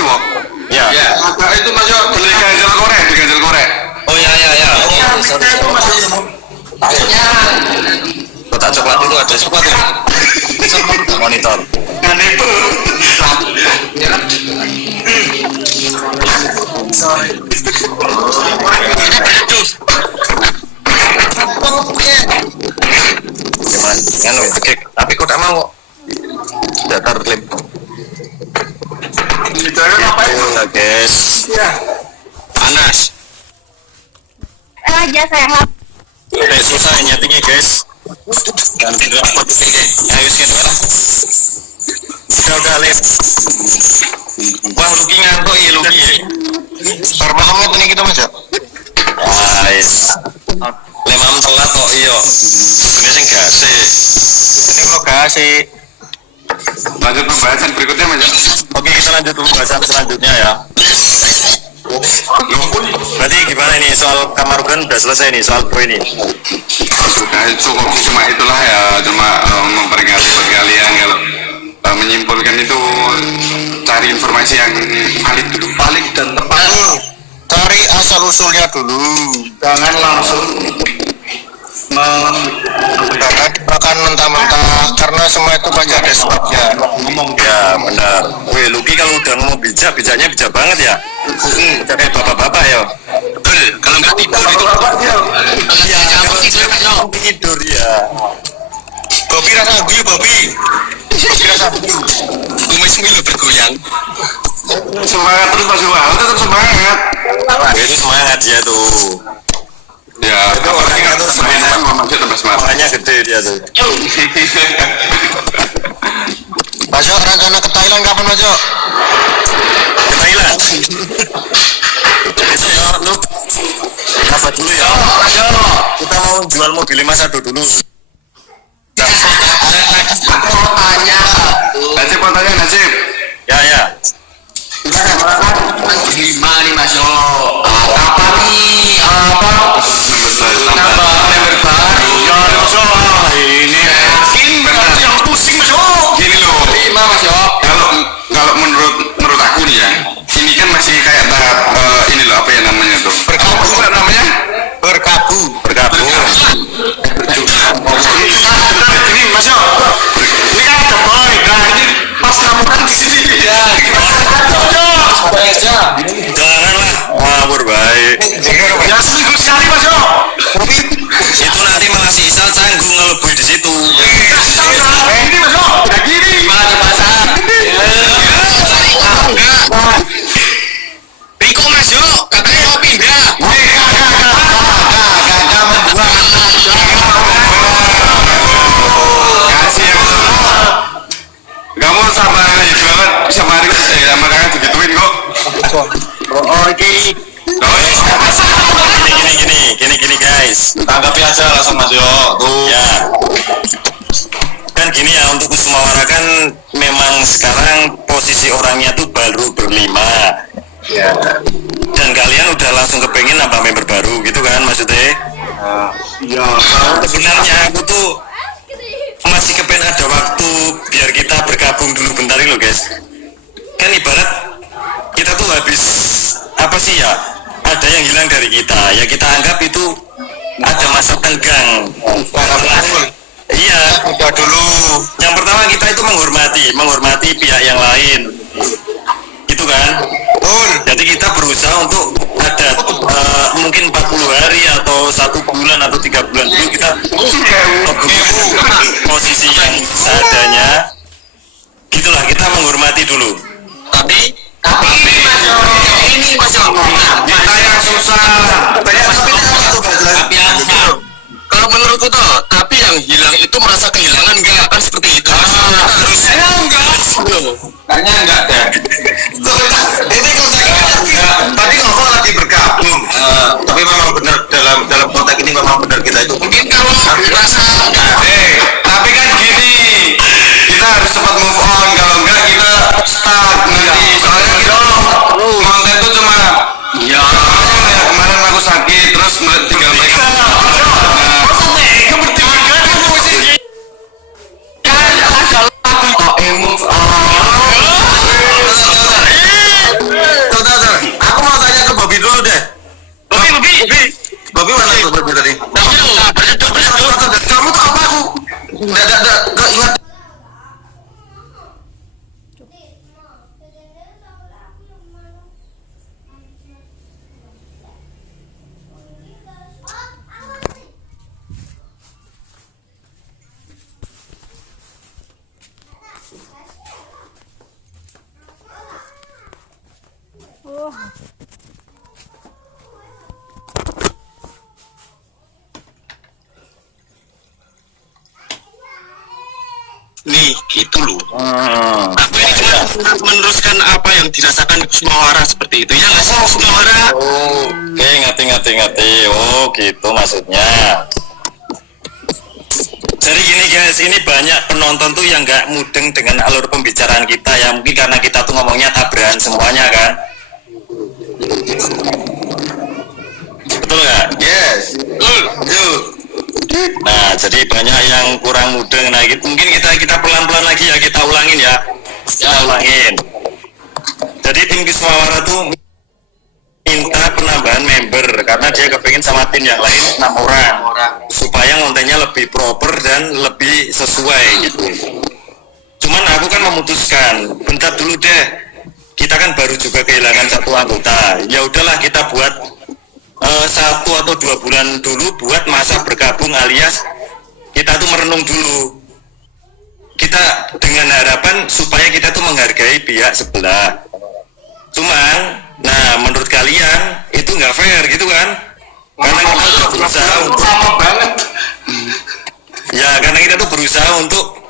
ini, Wok. Ya. Nah, itu Mas Yo, beli ganjel korek. Oh ya. Oh, kotak coklat itu ada coklat ya. Monitor. Kan itu. Gimana? Tapi kok tak mau? Datar klaim. Ya guys. Panas. Aja sehat. Susah nyetingnya guys. Dan tidak dapat ini. Ayo sini. Udah lihat. Wah Luki ngantuk ya Luki. Berapa menit ini kita Mas? Guys. 5 menit telat kok iya. Ini sing gasih. Ini kok gasih. Lanjut pembahasan berikutnya, Mas. Oke, kita lanjut pembahasan selanjutnya ya. Berarti gimana ini soal kamar kan udah selesai nih soal pro ini? Sudah cukup cuma itulah ya, cuma memperingati buat kalian kalau menyimpulkan itu cari informasi yang valid dan tepat. Cari asal usulnya dulu. Jangan langsung makan mentah-mentah karena semua itu pasti ada sebabnya. Ngomong ya benar. Wih Luki kalau udah ngomong bijaknya bijak banget ya. Kayak bapak-bapak ya. Betul. Kalau nggak tidur itu iya tidur ya. Bobi rasa guyu Bobi rasa guyu. Kumismu lo bergoyang. Semangat terus Mas Wah, tetap semangat. Itu semangat dia tuh. Ya, itu orangnya tuh semangat, tambah semangat. Makanya gede dia tuh. Mas Jo, rencana ke Thailand kapan Mas Jo? Ke Thailand? Besok ya, lu apa dulu ya? Mas Jo, kita mau jual mobil Mas Ado dulu. Aku mau tanya. Nasib. Ya. Kita kan 5 nih Mas Jo. Apa nih? Nambah member baru. Ya Mas Jo. Ini yakin berarti yang pusing Mas Jo. Gini loh. 5 Mas Jo. Kalau menurut aku nih ya, ini kan masih kayak tahap ini loh apa ya namanya tuh? Berkabung namanya? Berkabung. Ini Mas Jo. Ini kan ada boy. Nah ini pas kamu kan di sini ya. Janganlah, ngawur baik. Ya seminggu sekali Mas Jo. Itu nanti malah sisa canggung ngelebui di situ. Ini Mas Jo. Udah gini. Gimana pasar? Riko Mas Jo, katanya mau pindah. Kamu sama itu banget sama Aris sama kakak begituin kok. Gini guys. Tanggapi aja langsung Mas Jo. Tuh. Ya. Kan gini ya, untuk Kusumawara kan memang sekarang posisi orangnya tuh baru berlima. Ya. Dan kalian udah langsung kepengen nambah member baru gitu kan maksudnya? Ya. Sebenarnya aku tuh masih kepengen ada waktu biar kita bergabung dulu bentar ini loh guys. Kan ibarat kita tuh habis apa sih ya, ada yang hilang dari kita ya, kita anggap itu ada masa tenggang. Iya, udah dulu. Yang pertama kita itu menghormati pihak yang lain gitu kan. Jadi kita berusaha untuk ada mungkin 40 hari atau 1 bulan atau 3 bulan dulu kita posisi yang seadanya gitulah, kita menghormati dulu. Tapi Ini Mas Jo. Kita yang susah. tapi kalau menurutku tuh, tapi yang hilang itu merasa kehilangan enggak, kan seperti itu. Harusnya kayaknya enggak deh. Ini konteks tadi ngomong lagi bergabung. Tapi memang benar dalam konteks ini memang benar kita itu. Mungkin kalau merasa tapi kan gini, kita harus cepat move on. Kalau enggak kita stuck nanti. Soalnya kita konten itu cuma ya kemarin aku sakit terus tinggal mereka. Move on. Enggak ingat. Nih, gitu loh. Aku ini cuma meneruskan apa yang dirasakan Kusmawara seperti itu. Ya nggak sih Kusmawara? Oke, ngerti. Oh, gitu maksudnya. Jadi gini guys, ini banyak penonton tuh yang nggak mudeng dengan alur pembicaraan kita ya. Mungkin karena kita tuh ngomongnya tabrakan semuanya kan. Betul nggak? Yes. Betul. Nah, jadi banyak yang kurang mudeng. Nah, gitu, mungkin kita pelan-pelan lagi ya, kita ulangin ya. Kita ulangin. Jadi tim Kusmawara tuh minta penambahan member karena dia kepingin sama tim yang lain 6 orang supaya kontennya lebih proper dan lebih sesuai gitu. Cuman aku kan memutuskan, bentar dulu deh, kita kan baru juga kehilangan satu anggota. Ya udahlah kita buat 1 atau 2 bulan dulu buat masa bergabung, alias kita tuh merenung dulu. Kita dengan harapan supaya kita tuh menghargai pihak sebelah. Cuman, nah menurut kalian itu nggak fair gitu kan? Karena kita tuh berusaha untuk Lama banget. ya karena kita tuh berusaha untuk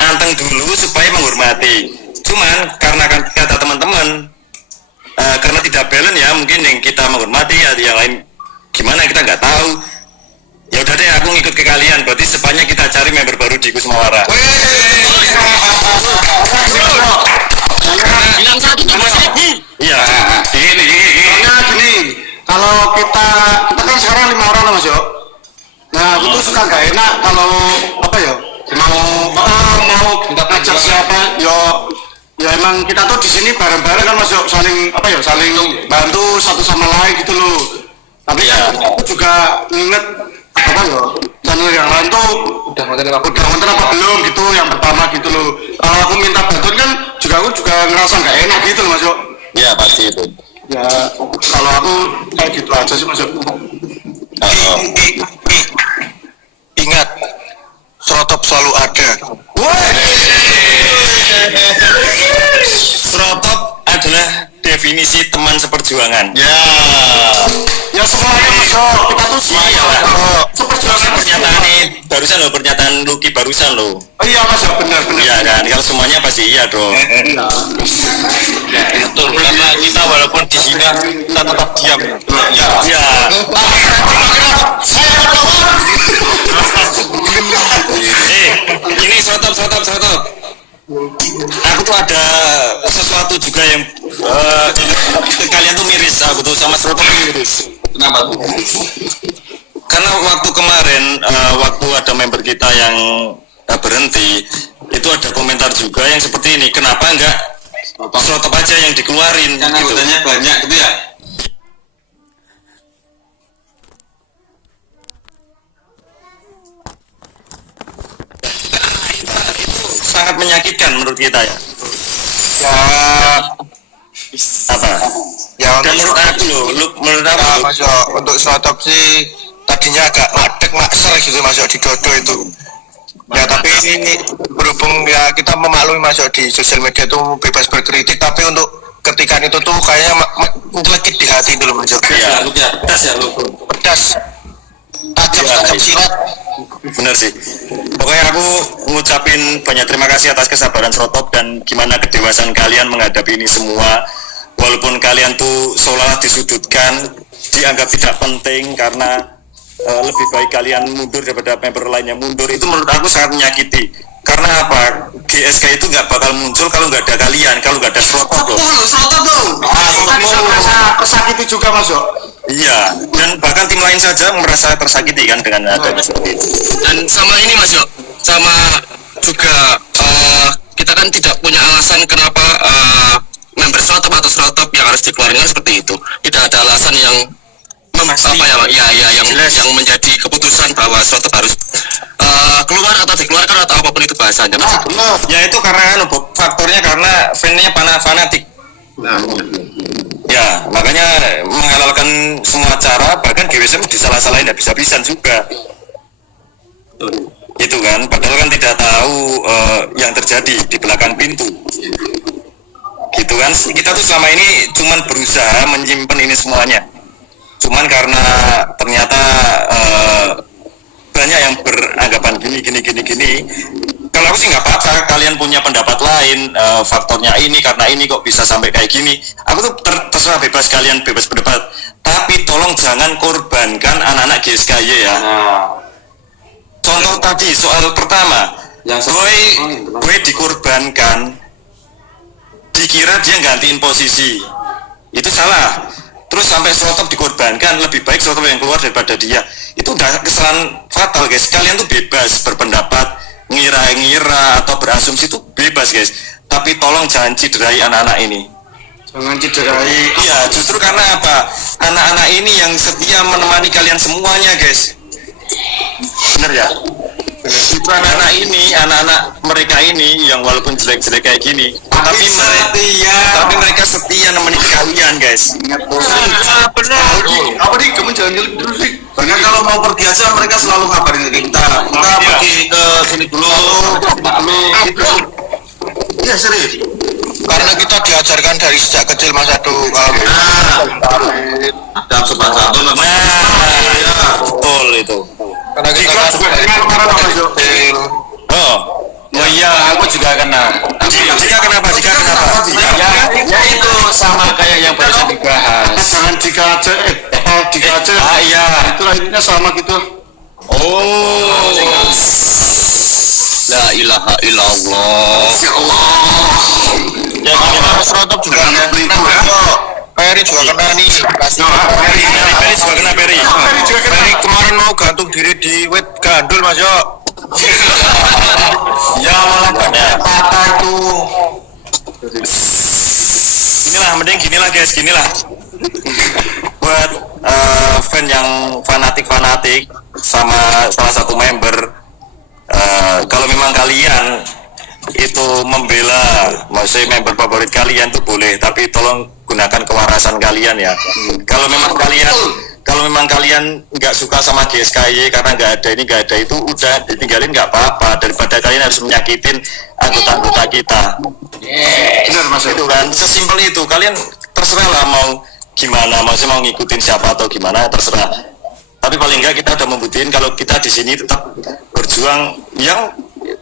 anteng dulu supaya menghormati. Cuman karena kan kata teman-teman karena tidak balance ya, mungkin yang kita menghormati ya yang lain gimana kita nggak tahu. Ya udah deh, aku ngikut ke kalian. Berarti sepanjang kita cari member baru di Kusmawara. Bilang satu tambah 1000. Iya. Gini, kalau kita kan sekarang 5 orang lah Mas Yo. Nah, aku tuh suka nggak enak kalau apa ya, mau ngajak siapa, ya emang kita tuh di sini bareng-bareng kan Mas Yo, saling bantu satu sama lain gitu loh. Tapi kan aku juga inget apa ya, channel yang lain tuh udah ngonten apa belum gitu, yang pertama gitu loh. Kalau aku minta bantuan kan aku juga ngerasa nggak enak gitu loh Mas Yo. Ya pasti itu. Ya kalau aku kayak gitu aja sih Mas Yo. Ingat, Serotop selalu ada. Serotop adalah definisi teman seperjuangan. Ya semuanya Mas Yo, kita tuh seperjuangan Pernyataan ini pernyataan Lucky barusan loh. Oh iya Mas Yo, benar. Iya kan, kalau semuanya pasti iya dong. Betul, karena kita walaupun dihina, kita tetap diam. Ya. Ini Serotop. Aku tuh ada sesuatu juga yang kalian tuh miris, aku tuh sama Serotop miris. Kenapa? Karena waktu kemarin waktu ada member kita yang berhenti, itu ada komentar juga yang seperti ini, kenapa enggak Serotop aja yang dikeluarin Yang gitu. anggotanya banyak gitu ya? Itu sangat menyakitkan menurut kita ya. Apa? Ya Dan menurut aku loh, menurut aku ya, loh, Mas Yo, untuk Serotop sih tadinya agak makser gitu Mas Yo di Dodo itu. Ya tapi ini berhubung ya kita memaklumi Mas Yo di sosial media itu bebas berkritik, tapi untuk ketikan itu tuh kayaknya menjelekit di hati dulu Mas Yo. ya, Pedas ya lo. Pedas, tajam silat. bener sih. Pokoknya aku ngucapin banyak terima kasih atas kesabaran Serotop dan gimana kedewasaan kalian menghadapi ini semua. Walaupun kalian tuh seolah disudutkan, dianggap tidak penting karena lebih baik kalian mundur daripada member lainnya mundur, itu menurut aku sangat menyakiti. Karena apa? GSK itu nggak bakal muncul kalau nggak ada kalian, kalau nggak ada Serotop loh. Serotop tuh. Kita bisa merasa tersakiti juga Mas Yo. Iya, dan bahkan tim lain saja merasa tersakiti kan dengan adanya seperti itu. Dan sama ini Mas Yo, sama juga kita kan tidak punya alasan kenapa member Serotop atau Serotop yang harus dikeluarkan seperti itu. Tidak ada alasan yang apa ya Pak? Ya yang menjadi keputusan bahwa suatu harus keluar atau dikeluarkan atau apapun itu bahasanya. Ya itu karena faktornya karena fan-nya fanatik. Ya, makanya menghalalkan semua cara, bahkan GWSM disalah-salahin habis-habisan juga. Itu kan, padahal kan tidak tahu yang terjadi di belakang pintu. Gitu kan, kita tuh selama ini cuman berusaha menyimpan ini semuanya. Cuman karena ternyata banyak yang beranggapan gini. Kalau aku sih nggak apa-apa, kalian punya pendapat lain, faktornya ini karena ini kok bisa sampai kayak gini. Aku tuh terserah, bebas, kalian bebas pendapat. Tapi tolong jangan korbankan anak-anak GSKY ya. Contoh tadi soal pertama, gue dikorbankan, dikira dia gantiin posisi, itu salah. Terus sampai Slotop dikorbankan, lebih baik Slotop yang keluar daripada dia. Itu udah kesalahan fatal guys. Kalian tuh bebas berpendapat, ngira-ngira atau berasumsi itu bebas guys. Tapi tolong jangan cederai anak-anak ini. Jangan cederai. Iya, justru karena apa? Anak-anak ini yang setia menemani kalian semuanya guys. Bener ya? Justru anak-anak ini, anak-anak mereka ini yang walaupun jelek-jelek kayak gini, tapi mereka setia nemenin kalian guys. Benar. Apa nih, kamu jangan nyelip dulu sih. Bahkan kalau mau pergi aja mereka selalu ngabarin kita pergi ke sini dulu. Iya serius. Karena kita diajarkan dari sejak kecil Mas Adu kalau Dan sobat satu betul itu. Karena kita kan juga dengar kemarin apa Jo? Oh iya, aku juga kena. Jika kenapa? Ya itu sama kayak yang barusan dibahas. Jangan jika aja. Ah iya. Itulah intinya sama gitu. Oh. La ilaha illallah. Ya Allah. Ya Mas Rotop juga kena. Peri juga kena nih. Peri juga kena Peri. Peri kemarin mau gantung diri di wet gandul Mas Yo. Ya malah pada patah itu. Ginilah guys, buat fan yang fanatik sama salah satu member, kalau memang kalian itu membela maksudnya member favorit kalian tuh boleh, tapi tolong gunakan kewarasan kalian ya. Kalau memang kalian nggak suka sama GSKY karena nggak ada itu, udah ditinggalin nggak apa-apa, daripada kalian harus menyakitin anggota-anggota kita. Benar Mas. Itu kan sesimpel itu. Kalian terserah lah mau gimana, maksudnya mau ngikutin siapa atau gimana, terserah. Tapi paling nggak kita udah membuktiin kalau kita di sini tetap berjuang, yang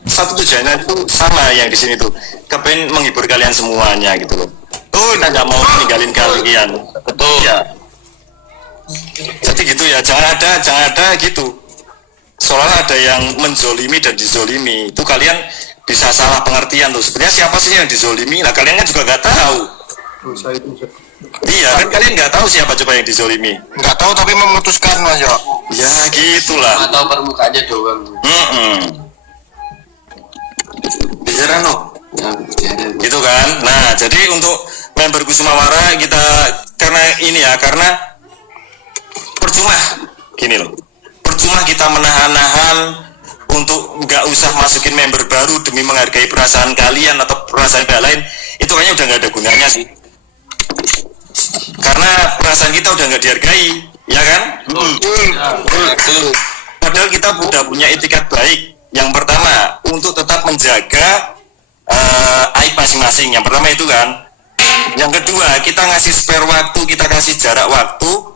satu tujuannya itu sama yang di sini tuh, kepengen menghibur kalian semuanya gitu loh. Kita nggak mau ninggalin kalian. Betul. Ya. Jadi gitu ya, jangan ada gitu. Soalnya ada yang menzolimi dan dizolimi, itu kalian bisa salah pengertian tuh. Sebenarnya siapa sih yang dizolimi? Nah kalian kan juga nggak tahu. Iya kan, kalian nggak tahu siapa coba yang dizolimi. Nggak tahu tapi memutuskan Mas Yo. Ya gitulah. Atau permukaannya doang. Bicara no. Gitu kan. Nah jadi untuk member Kusumawara kita karena percuma gini loh, percuma kita menahan-nahan untuk nggak usah masukin member baru demi menghargai perasaan kalian atau perasaan yang lain, itu kayaknya udah nggak ada gunanya sih, karena perasaan kita udah nggak dihargai, ya kan? Padahal kita udah punya etikat baik. Yang pertama untuk tetap menjaga aib masing-masing, yang pertama itu kan. Yang kedua, kita ngasih spare waktu, kita kasih jarak waktu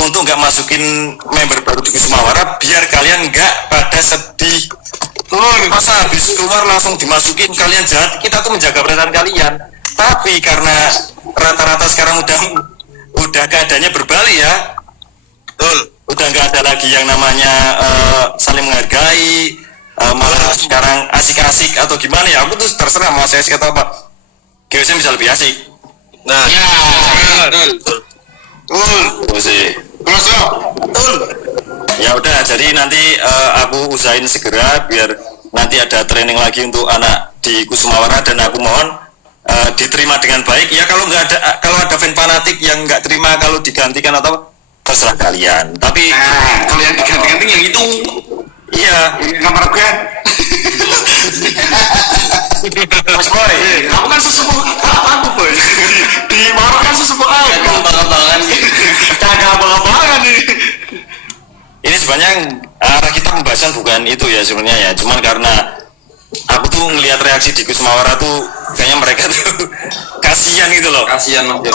untuk nggak masukin member baru di Kusumawara, biar kalian nggak pada sedih. Masa habis keluar langsung dimasukin, kalian jahat. Kita tuh menjaga perasaan kalian. Tapi karena rata-rata sekarang udah keadaannya berbalik ya. Udah nggak ada lagi yang namanya saling menghargai, malah sekarang asik-asik atau gimana ya. Aku tuh terserah mau saya kata apa. GWSM bisa lebih asik. Nah, ya udah, jadi nanti aku usahain segera biar nanti ada training lagi untuk anak di Kusumawara, dan aku mohon diterima dengan baik ya. Kalau ada fan fanatik yang nggak terima kalau digantikan atau terserah kalian. Tapi kalau yang diganti-ganti yang itu iya, kamar kan. Mas Boy, kamu kan sesepuh aku Boy. Di Maros kan sesepuh aku. Abang-abangan kagak abang-abangan ini. ini sebenarnya arah kita pembahasan bukan itu ya sebenarnya ya, cuman karena aku tuh ngelihat reaksi di Kusmawara tuh kayaknya mereka tuh kasihan gitu loh. Kasihan Mas Jo.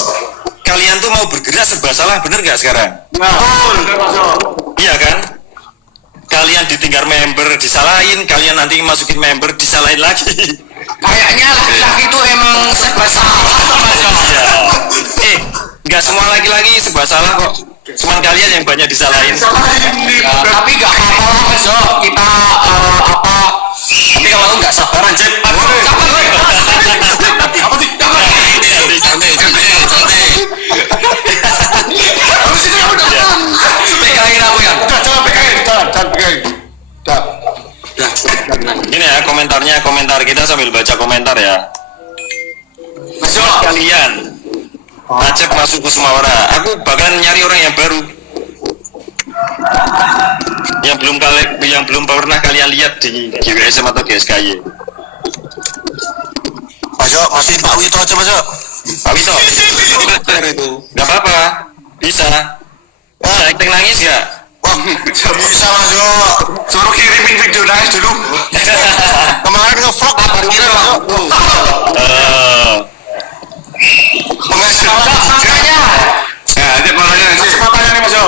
Kalian tuh mau bergerak serba salah, bener nggak sekarang? Iya kan? Kalian ditinggal member disalahin, kalian nanti masukin member disalahin lagi. Kayaknya laki-laki itu emang serba salah Mas Jo. Iya. Nggak semua laki-laki serba salah kok. Cuman kalian yang banyak disalahin. Tapi nggak apa-apa lah Mas Jo. Kita apa? Nanti kalau aku nggak sabaran Cep. Apa sih? Habis itu ya udah. Pegain aku ya. Jangan pegain. Jangan pegain. Ini ya komentar kita sambil baca komentar ya. Mas Jo, Kalian Acep masuk ke Kusmawara, aku bahkan nyari orang yang baru yang belum pernah kalian lihat di GWSM atau GSKY. Mas Jo, masih Pak Wito aja Mas Jo. Pak Wito itu. nggak apa-apa, bisa. Saya acting nangis nggak? Wah, bisa Mas Jo. Suruh kirimin video nangis dulu. Kemarin nge-vlog parkirnya Mas Jo. Makanya Nah, Cep makanya kesempatannya nih Mas Jo.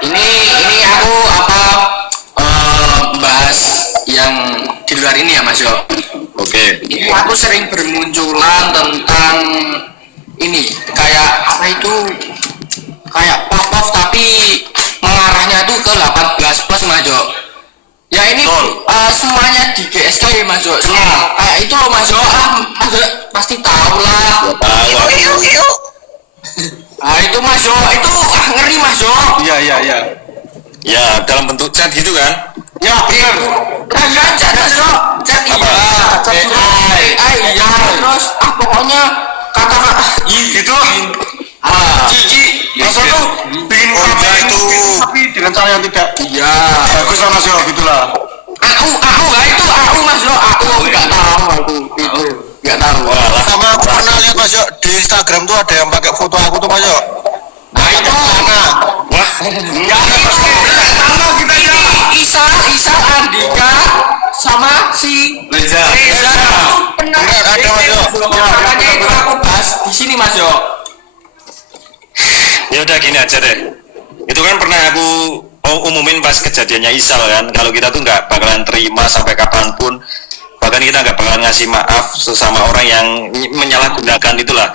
ini aku apa bahas yang di luar ini ya Mas Jo. Oke. Ini aku sering bermunculan tentang ini kayak apa itu kayak pop-off tapi mengarahnya tuh ke 18 plus Mas Jo. Ya ini semuanya di GSK Mas Jo. Semua kayak itu loh Mas Jo. Mas Jo pasti tahu lah. Tahu. Nah itu Mas Jo, itu ngeri Mas Jo. Iya. Ya dalam bentuk chat gitu kan? Ya, benar. Kan chat Mas Jo, chat iya, chat AI iya, terus pokoknya kata-kata Itu Gigi, Mas tuh bikin konten itu. tapi dengan cara yang tidak iya. bagus lah Mas Jo, gitulah. Aku lah itu aku Mas Jo, aku nggak tahu aku itu nggak tahu. Sama aku pernah lihat Mas Jo di Instagram tuh ada yang pakai foto aku tuh Mas Jo. Nah itu Wah, Ya, sama kita ya. Isa Andika sama si Reza. Reza Benar, ada, Mas Jo. makanya itu aku bahas di sini Mas Jo. ya udah gini aja deh. Itu kan pernah aku umumin pas kejadiannya Isal kan, kalau kita tuh nggak bakalan terima sampai kapanpun, bahkan kita nggak bakalan ngasih maaf sesama orang yang menyalahgunakan itulah.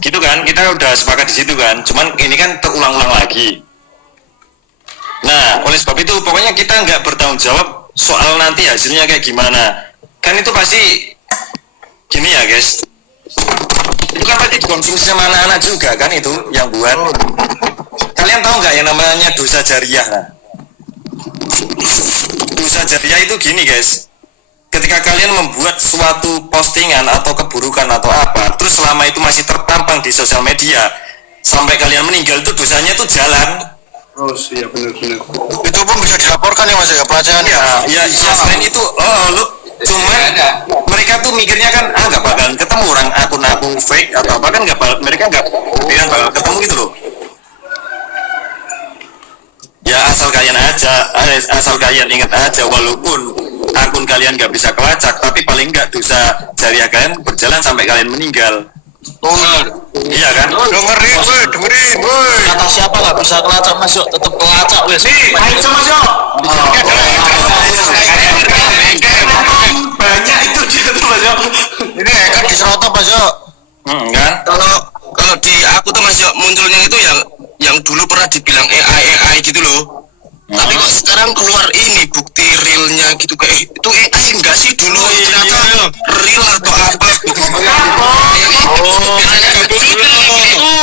Gitu kan, kita udah sepakat di situ kan. Cuman ini kan terulang-ulang lagi. Nah, oleh sebab itu pokoknya kita nggak bertanggung jawab soal nanti hasilnya kayak gimana. Kan itu pasti gini ya guys. Itu kan pasti dikonsumsi sama anak-anak juga kan itu yang buat. Kalian tahu nggak yang namanya dosa jariah? Nah? Dosa jariah itu gini guys. Ketika kalian membuat suatu postingan atau keburukan atau apa, terus selama itu masih terpampang di sosial media, sampai kalian meninggal itu dosanya tuh jalan. Terus iya benar. Itu pun bisa dilaporkan ya Mas ya pelecehan. Ya selain itu, lu cuman mereka tuh mikirnya kan nggak bakalan ketemu orang akun fake atau apa kan mereka nggak bakal ketemu gitu loh. Ya asal kalian ingat aja, walaupun akun kalian nggak bisa kelacak, tapi paling nggak dosa jariah kalian berjalan sampai kalian meninggal. Iya kan? Dengerin, woi. Kata siapa nggak bisa kelacak Mas Jo, tetap kelacak wes. Ayo Mas Jo. Banyak itu gitu tuh Mas Jo. Ini kan diserotop Mas Jo. Kan? Kalau di aku tuh Mas Jo munculnya itu yang dulu pernah dibilang AI gitu loh. Tapi kok sekarang keluar ini bukti realnya gitu kayak itu AI enggak sih dulu ternyata real atau apa gitu.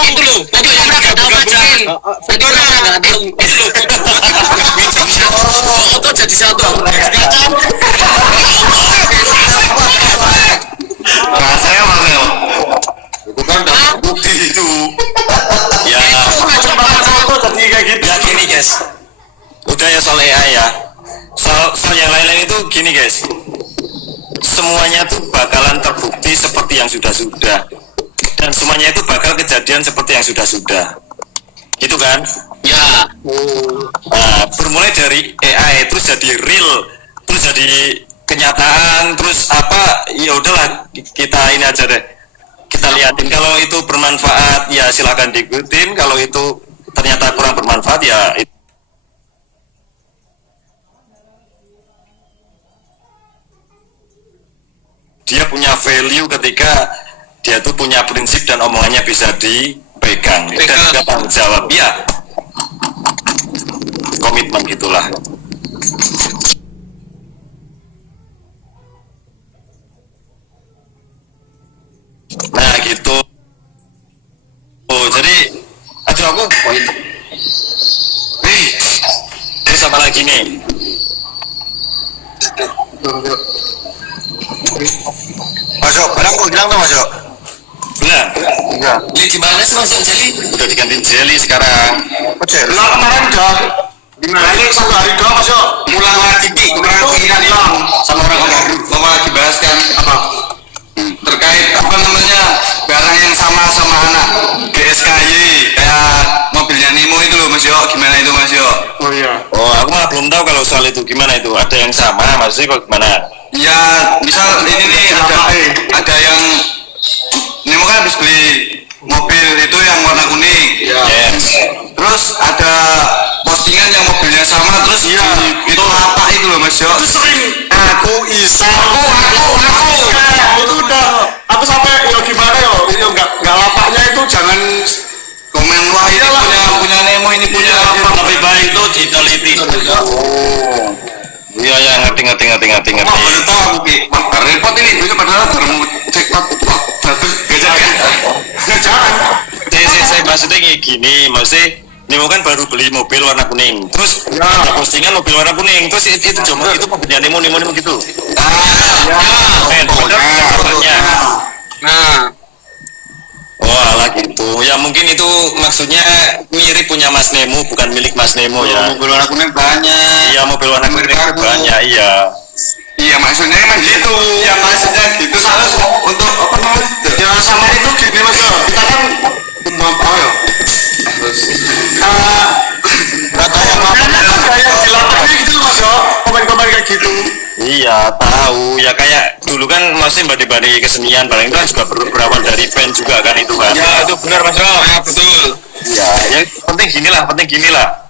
Itu loh. Tadi yang enggak tahu masukin. Tadi orang enggak tahu. Itu loh. Itu jadi satu. Rasanya Mas Jo. Itu kan bukti itu. Ya yang lain-lain itu gini guys, semuanya tuh bakalan terbukti seperti yang sudah-sudah, dan semuanya itu bakal kejadian seperti yang sudah-sudah, gitu kan? Ya. Nah, bermulai dari AI terus jadi real, terus jadi kenyataan, terus apa, ya udahlah kita ini aja deh, kita liatin. Kalau itu bermanfaat ya silakan diikutin, kalau itu ternyata kurang bermanfaat ya dia punya value ketika dia tuh punya prinsip dan omongannya bisa dipegang dan juga tanggung jawab, ya komitmen gitulah. Nah gitu. Oh jadi aduh aku poin. Terus apa lagi nih? Masuk, bilang kok hilang tuh masuk. Bilang, Ini gimana sih Mas Jeli? udah diganti jelly sekarang. Oke, Lah kemarin udah gimana ini 1 hari doang masuk ulang lagi Ki, kemarin pengiran hilang sama orang baru. Mama lagi bahas kan apa terkait apa namanya barang yang sama anak GSKY kayak mobilnya Nemo itu loh Mas Yo, gimana itu Mas Yo? Oh iya. Oh aku malah belum tahu kalau soal itu gimana itu, ada yang sama maksudnya kok gimana? Ya misal ini nih ada yang Nemo kan habis beli mobil itu yang warna kuning. Yes. Terus ada postingan yang mobilnya sama terus itu apa itu loh Mas Yo. Itu sering aku itu udah aku sampai ya gimana ya nggak lapaknya itu jangan Komen wah ini punya Nemo ini punya apa. Lebih baik itu diteliti. Oh. Iya ya ngerti. Wah baru tahu aku Ki. Wah repot ini itu padahal baru mau cek wah bagus gak jangan. jangan Saya maksudnya kayak gini, maksudnya Nemo kan baru beli mobil warna kuning, terus ada postingan mobil warna kuning, terus itu cuma itu mobilnya Nemo gitu. Nah, Oh alah gitu, ya mungkin itu maksudnya mirip punya Mas Nemo, bukan milik Mas Nemo ya. Mobil warna kuning banyak. Iya mobil warna kuning banyak, iya. Iya maksudnya emang gitu. Ya maksudnya gitu harus untuk apa namanya? ya sama itu gini Mas Yo. Kita kan apa ya kayak di lapaknya gitu Mas Yo, komen-komen kayak gitu. Iya tahu, ya kayak dulu kan masih banding-banding kesenian, paling itu kan juga berawal dari band juga kan itu kan. Ya itu benar Mas Yo. Ya betul. Ya, yang penting gini lah.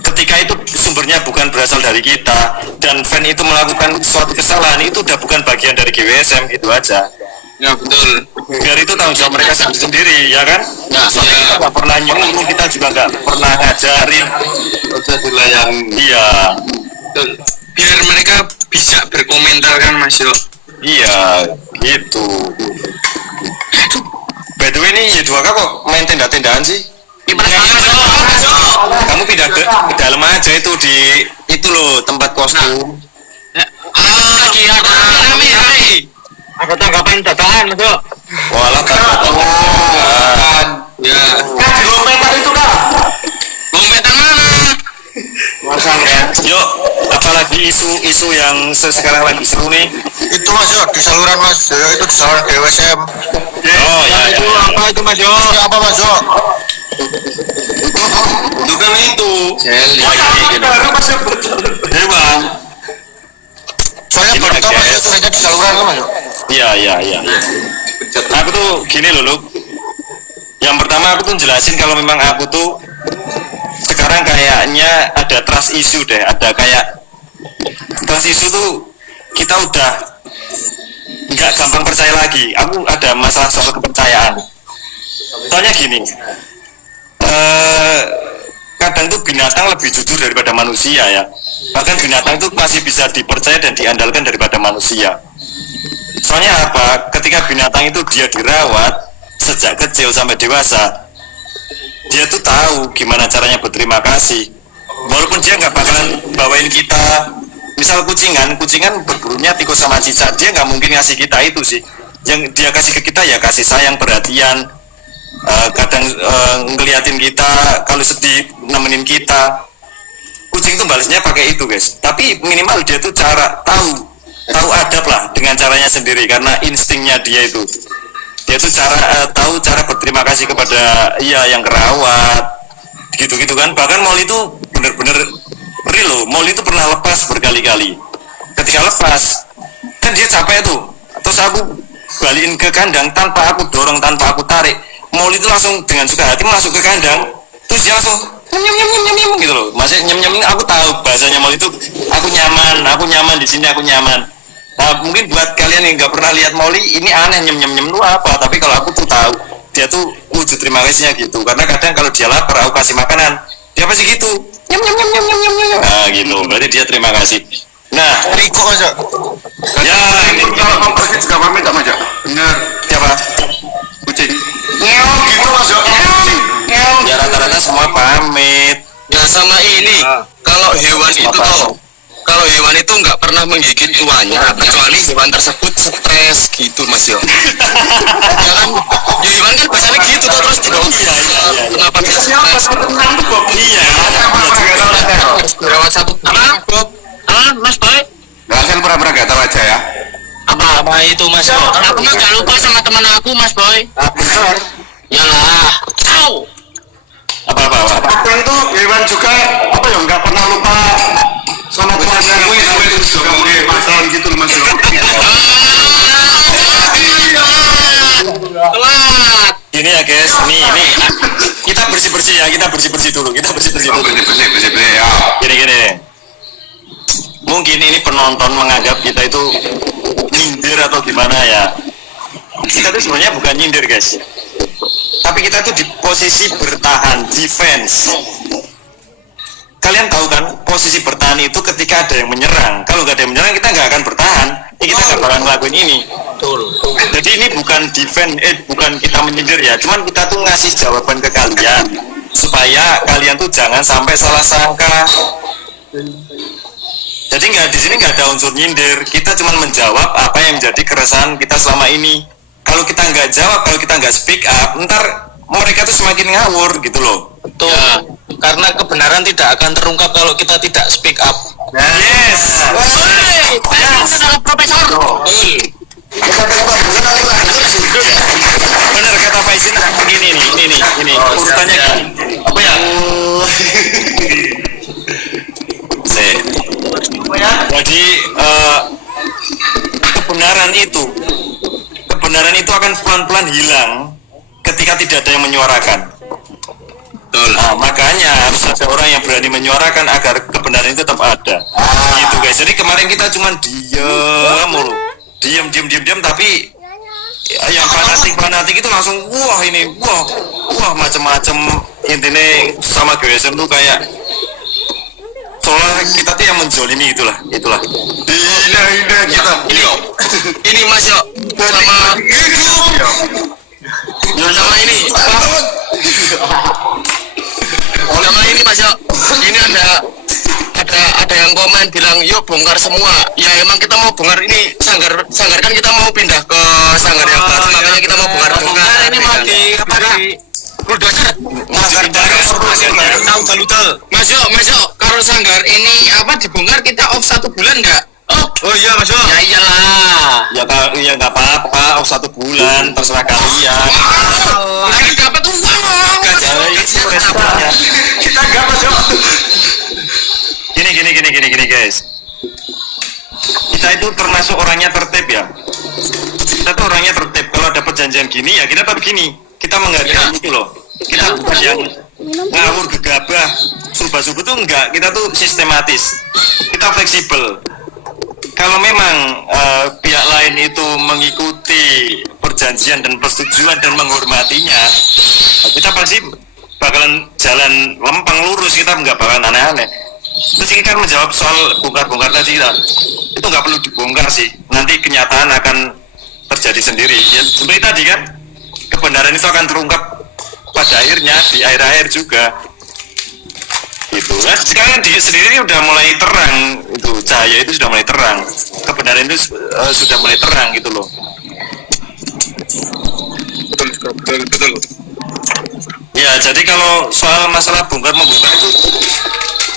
Ketika itu sumbernya bukan berasal dari kita dan fan itu melakukan suatu kesalahan, itu udah bukan bagian dari GWSM gitu aja. Ya betul. Biar itu tanggung jawab mereka sendiri, ya kan? Ya, Soalnya kita nggak pernah nyuruh, kita juga nggak pernah ngajarin. Bisa dilayani. Iya, Biar mereka bisa berkomentar kan Mas Yo. iya, gitu. By the way nih, Y2K kok main tenda-tendaan sih? Kamu pindah ke dalam aja itu di itu loh tempat kostum. lagi ada rame. Ada tanggapan dadakan Mas Yo. Walah Ya. Kan di lompetan itu kan Lompetan mana? Yuk, apalagi isu-isu yang sekarang lagi seru nih. Itu Mas Yo, di saluran Mas Yo, itu di saluran GWSM. Oh ya, itu ya. apa itu Mas Yo? Ini apa Mas Yo? Itu kan itu. Jelly. Baru Mas Yo. Hei bang. Soalnya Ini baru tahu Mas Yo, guys. itu di saluran kan Mas Yo. Iya. Aku tuh gini loh, Luk. Yang pertama aku tuh jelasin kalau memang aku tuh sekarang kayaknya ada trust issue deh, ada kayak trust issue tuh kita udah nggak gampang percaya lagi. Aku ada masalah soal kepercayaan. Soalnya gini, kadang tuh binatang lebih jujur daripada manusia ya. Bahkan binatang tuh masih bisa dipercaya dan diandalkan daripada manusia. Soalnya apa? Ketika binatang itu dia dirawat sejak kecil sampai dewasa, dia tuh tahu gimana caranya berterima kasih. Walaupun dia nggak bakalan bawain kita, misal kucingan berburunya tikus sama cicak, dia nggak mungkin ngasih kita itu sih. Yang dia kasih ke kita ya kasih sayang, perhatian, kadang ngeliatin kita kalau sedih, nemenin kita. kucing tuh balasnya pakai itu guys, tapi minimal dia tuh tahu adab lah dengan caranya sendiri, karena instingnya dia tuh tahu cara berterima kasih kepada yang kerawat gitu kan. Bahkan Molly itu bener-bener real loh, Molly itu pernah lepas berkali-kali. Ketika lepas kan dia capek tuh, terus aku balikin ke kandang tanpa aku dorong, tanpa aku tarik, Molly itu langsung dengan suka hati masuk ke kandang, terus dia langsung nyem gitu loh. Maksudnya nyem aku tahu bahasanya Molly itu aku nyaman di sini, aku nyaman. Nah, mungkin buat kalian yang nggak pernah lihat Molly ini aneh nyem itu apa, tapi kalau aku tuh tahu dia tuh wujud terima kasihnya gitu. Karena kadang kalau dia lapar aku kasih makanan, dia pasti gitu nyem. Nah gitu, berarti dia terima kasih. Nah, Riko aja. ya ini Kalau mau pergi juga pamit tak Mas? Bener. siapa? Kucing. Ngeong gitu Mas. Ngeong. Ya rata-rata semua pamit. Ya sama ini, kalau hewan itu toh, kalau hewan itu nggak pernah menggigit tuannya, kecuali hewan tersebut stres gitu Mas Yo. Ya kan, ya hewan kan biasanya gitu tuh terus dibawa. Kenapa dia stres? Iya. Lewat satu apa Mas Boy? Hasil pura-pura gak tahu aja ya. Apa itu Mas Yo? Aku mah nggak lupa sama teman aku Mas Boy. Benar. Yalah, tahu. Apa? Kucing itu hewan juga apa ya nggak pernah lupa sama tuannya. Itu juga mulai masalah gitu Mas. Telat. Gini ya guys, ini kita bersih ya, kita bersih dulu. Bersih ya. Gini. Mungkin ini penonton menganggap kita itu nyindir atau gimana ya. Kita tuh sebenarnya bukan nyindir guys, tapi kita tuh di posisi bertahan, defense. Kalian tahu kan, posisi bertahan itu ketika ada yang menyerang. Kalau nggak ada yang menyerang, kita nggak akan bertahan. Kita nggak bakal ngelakuin ini. Betul. Jadi ini bukan defense, bukan kita menyindir ya. Cuman kita tuh ngasih jawaban ke kalian supaya kalian tuh jangan sampai salah sangka. Jadi di sini nggak ada unsur nyindir. Kita cuma menjawab apa yang menjadi keresahan kita selama ini. Kalau kita nggak jawab, kalau kita nggak speak up, ntar mereka tuh semakin ngawur gitu loh. Betul. Ya, karena kebenaran tidak akan terungkap kalau kita tidak speak up. Yes. Profesor. Bener kata Pak Izin. Ini urutannya gini. Apa ya? Jadi kebenaran itu akan pelan-pelan hilang ketika tidak ada yang menyuarakan. Nah, makanya harus ada orang yang berani menyuarakan agar kebenaran itu tetap ada. Gitu guys. Jadi kemarin kita cuma diam, tapi yang fanatik itu langsung wah macam-macam. Intinya sama GSM tuh kayak soalnya kita tuh yang menzolimi itulah. Kita. Ini Mas Yo sama ini Mas Yo, ini ada yang komen bilang yuk bongkar semua. Ya emang kita mau bongkar ini sanggar kan kita mau pindah ke sanggar yang baru, makanya kita mau bongkar ini mau di apa bulldozer sanggar baru tahu galutal Mas Yo kalau sanggar ini apa dibongkar kita off 1 bulan enggak? Oh iya Mas Yo. Ya iyalah. Ya nggak apa-apa, 1 bulan terserah kalian. Lagi dapat uang. Kita nggak Mas Yo. Gini guys. Kita itu termasuk orangnya tertib ya. Kita tuh orangnya tertib. Kalau ada perjanjian gini ya kita tetap gini. Kita menghargai itu loh. Kita bukan yang ngawur gegabah, subuh-subuh tuh enggak. Kita tuh sistematis. Kita fleksibel. Kalau memang pihak lain itu mengikuti perjanjian dan persetujuan dan menghormatinya, kita pasti bakalan jalan lempeng lurus, kita nggak bakalan aneh-aneh. Terus kita menjawab soal bongkar-bongkar tadi, itu nggak perlu dibongkar sih. Nanti kenyataan akan terjadi sendiri. Ya seperti tadi kan, kebenaran itu akan terungkap pada akhirnya di akhir-akhir juga. Gitu kan sekarang dia sendiri udah mulai terang, itu cahaya itu sudah mulai terang, kebenaran itu sudah mulai terang gitu loh. Betul. Ya jadi kalau soal masalah bongkar membongkar itu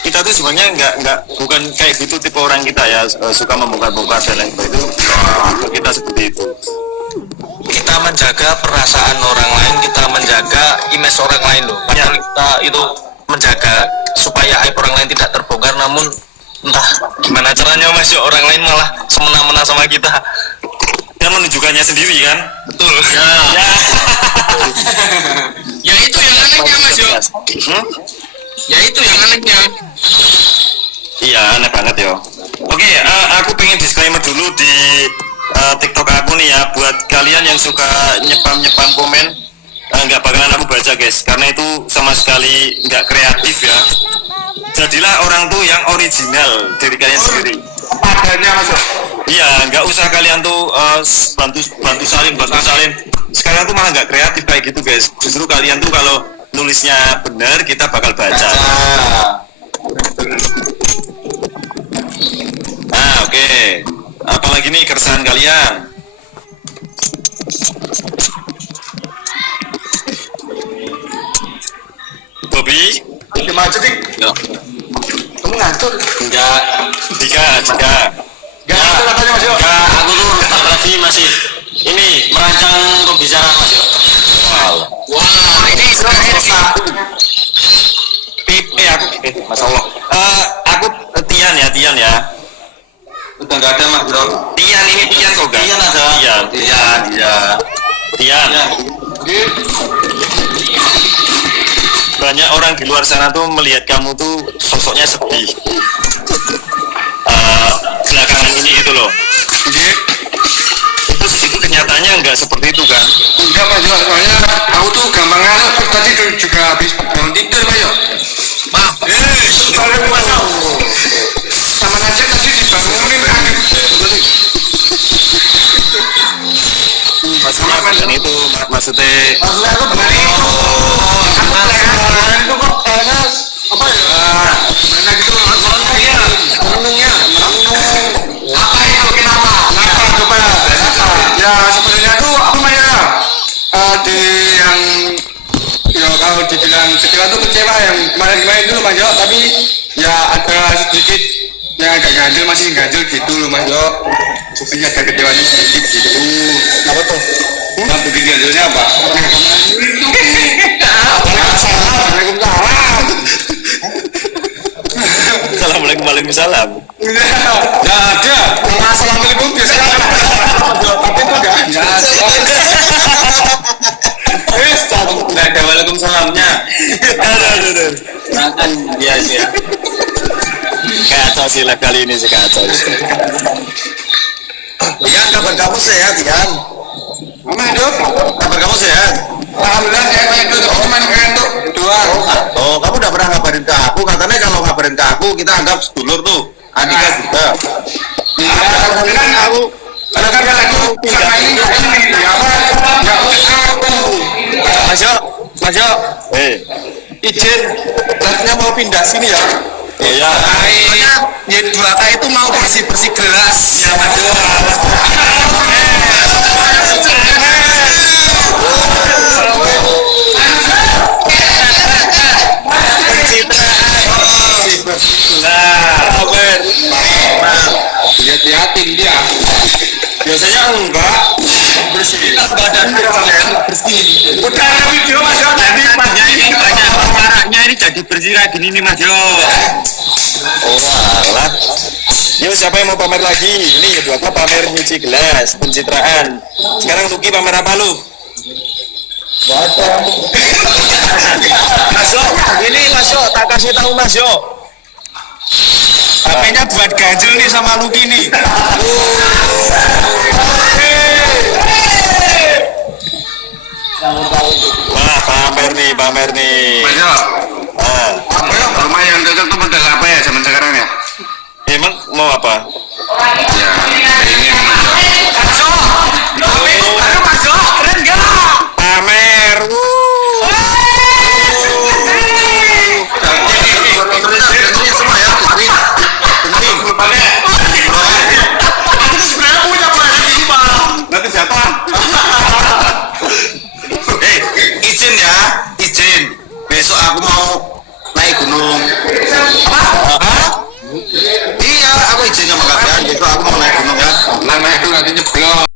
kita tuh sebenarnya nggak bukan kayak gitu tipe orang kita ya, suka membongkar-bongkar dan lain sebagainya. Itu kita seperti itu. Kita menjaga perasaan orang lain, kita menjaga image orang lain loh. Padahal kita itu menjaga supaya aib orang lain tidak terbongkar, namun entah gimana caranya Mas yo, orang lain malah semena-mena sama kita. Dan menunjukkannya sendiri kan. Betul. Ya. Ya itu yang anehnya Mas Yo. Ya itu yang anehnya. Iya, aneh banget yo. Oke, aku pengen disclaimer dulu di TikTok aku nih ya, buat kalian yang suka nyepam komen, nggak bakalan aku baca guys, karena itu sama sekali nggak kreatif ya. Jadilah orang tuh yang original dari kalian sendiri. Padanya masuk. Iya, nggak usah kalian tuh bantu salin. Sekarang tuh malah nggak kreatif kayak gitu guys. Justru kalian tuh kalau nulisnya benar, kita bakal baca. Nah, oke. Apalagi nih keresahan kalian? Bobby? Gimana aja dik? Ya. Kamu ngantuk? Enggak. Jika. Gak ngantuk katanya Mas Yo. Enggak, aku tuh tadi masih ini merancang pembicaraan Mas Yo. Wah, ini sekarang Masya Allah. Aku Tian ya. Udah gak ada Mas Bro. Tian kok gak? Tian ada. Tian. Banyak orang di luar sana tuh melihat kamu tuh sosoknya sedih. Belakangan ini gitu loh. Itu kenyataannya nggak seperti itu kan? Enggak Mas Yo, soalnya aku tuh gampang ngantuk. Tadi juga habis bangun tidur Mas Yo. Maaf. Kalau Mas Yo sama aja tadi dibangunin kaget. Dan itu maksudnya Maksudnya aku benar itu. Itu kok kayaknya apa ya? Gimana gitu? Merenungnya. Apa itu kenapa? Kenapa coba? Ya sebenarnya tuh apa namanya? Di yang ya kalau dibilang kecewa tuh kecewa yang kemarin dulu Mas Yo, tapi ya ada sedikit yang agak ganjil gitu loh Mas Yo. Sebenarnya agak kecewa sedikit gitu. Apa tuh? Yang bikin ganjilnya apa? Waalaikumsalam. Nggak ada. Assalamualaikum biasanya ada. Tapi itu nggak ada. Nggak ada waalaikumsalamnya. Aduh. Makan dia sih. Kacau sih lah kali ini sih kacau. Tian, kabar kamu sehat Tian? Mama hidup. Kabar kamu sehat? Alhamdulillah saya kayak itu cuma ngantuk doang. Oh, kamu udah pernah ngabarin ke aku? Katanya kalau ngabarin ke aku kita anggap sedulur tuh. Andika juga. Iya, kan aku. Ada kan lagi sama ini apa? Nggak usah aku. Mas Yo, Izin, katanya mau pindah sini ya? oh ya. Soalnya Y2K itu mau bersih-bersih gelas. Ya betul. Hati-hati dia. Biasanya enggak bersih. Badan bersih. Udah ada video Mas Yo. Jadi banyak ini banyak maraknya ini jadi bersih kayak gini nih Mas Yo. Oh alah. Yuk siapa yang mau pamer lagi? Ini kedua pamer nyuci gelas, pencitraan. Sekarang Luki pamer apa lu? Mas Yo, ini Mas Yo, tak kasih tahu Mas Yo. HP-nya buat ganjil nih sama Luki nih. Wah pamer nih. Mas Yo. Rumah yang cocok tuh model apa ya zaman sekarang ya? Emang mau apa? Ya, ini Mas Yo. Mas Yo, keren gak? Pamer. Semua ya, tapi penting. Aku tuh sebenarnya punya banyak di Pak. Nanti siapa? Izin ya, izin. Besok aku mau besok aku mau naik gunung ya. Nah, itu nanti nyeblok.